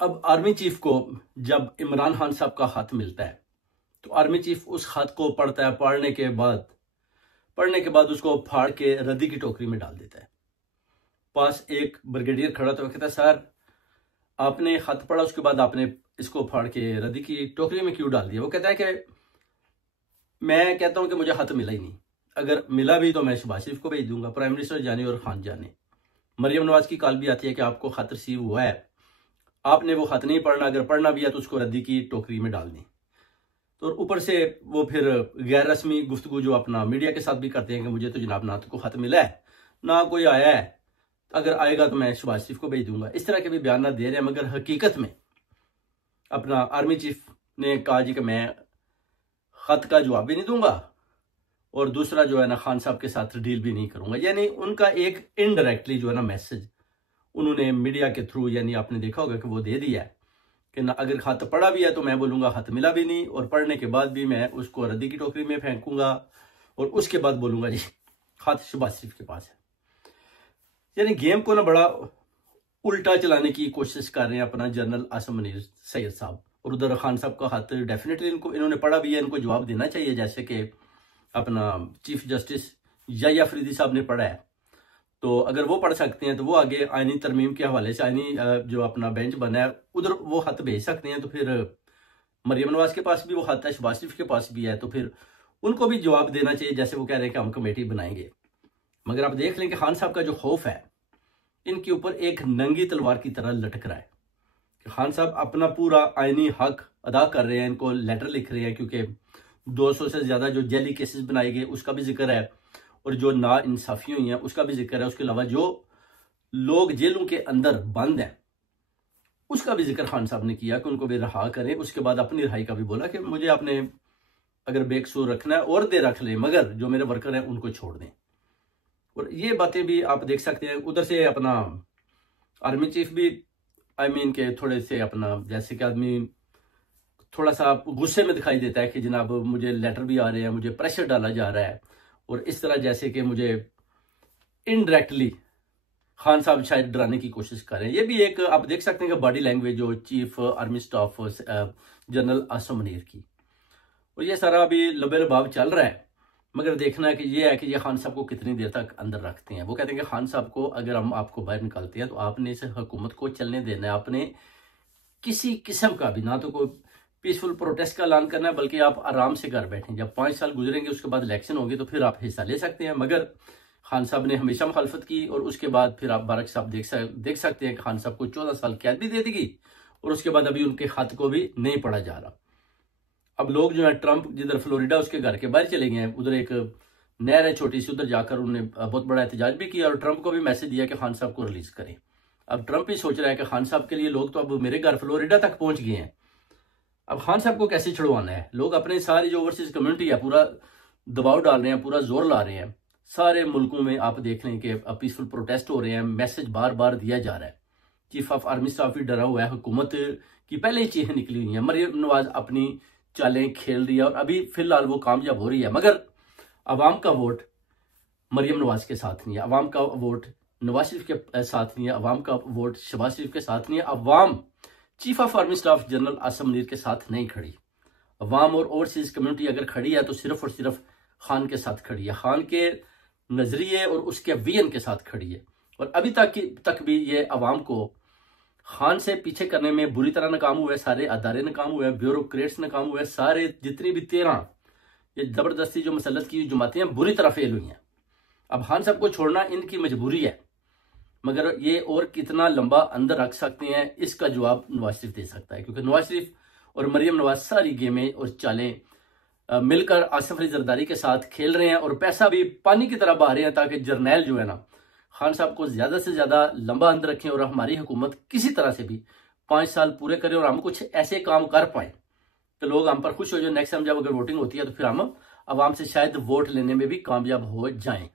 अब army chief को जब इमरान खान साहब का खत मिलता है तो आर्मी चीफ उस खत को पढ़ता है। पढ़ने के बाद उसको फाड़ के रद्दी की टोकरी में डाल देता है। पास एक ब्रिगेडियर खड़ा तो कहता है, सर आपने खत पढ़ा, उसके बाद आपने इसको फाड़ के रद्दी की टोकरी में क्यों डाल दिया? वो कहता है कि मैं कहता हूं कि मुझे खत मिला ही नहीं, अगर मिला भी तो मैं शहबाज शरीफ को भेज दूंगा, प्राइम मिनिस्टर जाने और खान जाने। मरियम नवाज की कॉल भी आती है कि आपको खत रिसीव हुआ है, आपने वो खत नहीं पढ़ना, अगर पढ़ना भी है तो उसको रद्दी की टोकरी में डाल दें। तो ऊपर से वो फिर गैर रस्मी गुफ्तगू जो अपना मीडिया के साथ भी करते हैं कि मुझे तो जनाब ना तो कोई खत मिला है ना कोई आया है, अगर आएगा तो मैं शहबाज शरीफ को भेज दूंगा। इस तरह के भी बयान दे रहे हैं, मगर हकीकत में अपना आर्मी चीफ ने कहा जी कि मैं खत का जवाब भी नहीं दूंगा और दूसरा जो है ना खान साहब के साथ डील भी नहीं करूंगा। यानी उनका एक इनडायरेक्टली जो है ना मैसेज उन्होंने मीडिया के थ्रू, यानी आपने देखा होगा कि वो दे दिया है कि ना अगर खत पढ़ा भी है तो मैं बोलूंगा खत मिला भी नहीं, और पढ़ने के बाद भी मैं उसको रद्दी की टोकरी में फेंकूंगा और उसके बाद बोलूंगा जी खत शहबाज शरीफ के पास है। यानी गेम को ना बड़ा उल्टा चलाने की कोशिश कर रहे हैं अपना जनरल आसिम मुनीर सैयद साहब। और उधर खान साहब का खत डेफिनेटली इन्होंने पढ़ा भी है, इनको जवाब देना चाहिए, जैसे कि अपना चीफ जस्टिस याह्या अफरीदी साहब ने पढ़ा है। तो अगर वो पढ़ सकते हैं तो वो आगे आईनी तरमीम के हवाले से आईनी जो अपना बेंच बना है उधर वो खत भेज सकते हैं। तो फिर मरियम नवाज के पास भी वो खत है, शहबाज शरीफ के पास भी है, तो फिर उनको भी जवाब देना चाहिए, जैसे वो कह रहे हैं कि हम कमेटी बनाएंगे। मगर आप देख लें कि खान साहब का जो खौफ है इनके ऊपर एक नंगी तलवार की तरह लटक रहा है कि खान साहब अपना पूरा आईनी हक अदा कर रहे हैं, इनको लेटर लिख रहे हैं, क्योंकि 200 से ज्यादा जो जेली केसेस बनाए गए उसका भी जिक्र है और जो ना इंसाफी हुई है उसका भी जिक्र है। उसके अलावा जो लोग जेलों के अंदर बंद हैं उसका भी जिक्र खान साहब ने किया कि उनको भी रहा करें। उसके बाद अपनी रिहाई का भी बोला कि मुझे आपने अगर बेकसूर रखना है और दे रख ले, मगर जो मेरे वर्कर हैं उनको छोड़ दें। और ये बातें भी आप देख सकते हैं। उधर से अपना आर्मी चीफ भी के थोड़े से अपना जैसे कि आदमी थोड़ा सा गुस्से में दिखाई देता है कि जनाब मुझे लेटर भी आ रहे हैं, मुझे प्रेशर डाला जा रहा है, और इस तरह जैसे कि मुझे इनडायरेक्टली खान साहब शायद डराने की कोशिश कर रहे हैं। ये भी एक आप देख सकते हैं कि बॉडी लैंग्वेज जो chief army staff general Asim Munir की, और ये सारा अभी लबे लबाव चल रहा है। मगर देखना है कि ये खान साहब को कितनी देर तक अंदर रखते हैं। वो कहते हैं कि खान साहब को अगर हम आपको बाहर निकालते हैं तो आपने इस हुकूमत को चलने देना है, आपने किसी किस्म का भी ना तो कोई पीसफुल प्रोटेस्ट का ऐलान करना है, बल्कि आप आराम से घर बैठें। जब 5 साल गुजरेंगे उसके बाद इलेक्शन होगी तो फिर आप हिस्सा ले सकते हैं। मगर खान साहब ने हमेशा मुखालफत की और उसके बाद फिर आप बारक साहब देख सकते हैं कि खान साहब को 14 साल कैद भी दे दी गई और उसके बाद अभी उनके खत को भी नहीं पढ़ा जा रहा। अब लोग जो है ट्रंप जिधर फ्लोरिडा उसके घर के बाहर चले गए हैं, उधर एक नहर है छोटी सी, उधर जाकर उन्होंने बहुत बड़ा एहतजाज भी किया और ट्रंप को भी मैसेज दिया कि खान साहब को रिलीज करें। अब ट्रंप भी सोच रहा है कि खान साहब के लिए लोग तो अब मेरे घर फ्लोरिडा तक पहुंच गए हैं, अब खान साहब को कैसे छुड़वाना है। लोग अपने सारी जो ओवरसीज कम्युनिटी है पूरा दबाव डाल रहे हैं, पूरा जोर ला रहे हैं। सारे मुल्कों में आप देख लें कि पीसफुल प्रोटेस्ट हो रहे हैं, मैसेज बार बार दिया जा रहा है। चीफ ऑफ आर्मी स्टाफ भी डरा हुआ है, हुकूमत की पहले ही चीखें निकली हुई है। मरियम नवाज अपनी चालें खेल रही है और अभी फिलहाल वो कामयाब हो रही है, मगर अवाम का वोट मरियम नवाज के साथ नहीं है, अवाम का वोट नवाज शरीफ के साथ नहीं है, अवाम का वोट शहबाज शरीफ के साथ नहीं है। अवाम chief of army staff general Asim Munir के साथ नहीं खड़ी। अवाम और ओवरसीज कम्युनिटी अगर खड़ी है तो सिर्फ और सिर्फ खान के साथ खड़ी है, खान के नजरिए और उसके विजन के साथ खड़ी है। और अभी तक भी ये अवाम को खान से पीछे करने में बुरी तरह नाकाम हुए, सारे अदारे नाकाम हुए, ब्यूरोक्रेट्स नाकाम हुए, सारे जितनी भी 13 ये जबरदस्ती जो मसलत की जमातें हैं बुरी तरह फेल हुई हैं। अब खान साहब को छोड़ना इनकी मजबूरी है, मगर ये और कितना लंबा अंदर रख सकते हैं इसका जवाब नवाज शरीफ दे सकता है, क्योंकि नवाज शरीफ और मरियम नवाज सारी गेमें और चालें मिलकर आसिफ अली जरदारी के साथ खेल रहे हैं और पैसा भी पानी की तरह बहा रहे हैं, ताकि जर्नैल जो है ना खान साहब को ज्यादा से ज्यादा लंबा अंदर रखें और हमारी हुकूमत किसी तरह से भी 5 साल पूरे करें और हम कुछ ऐसे काम कर पाए तो लोग हम पर खुश हो जाए। नेक्स्ट टाइम जब अगर वोटिंग होती है तो फिर हम आवाम से शायद वोट लेने में भी कामयाब हो जाएं।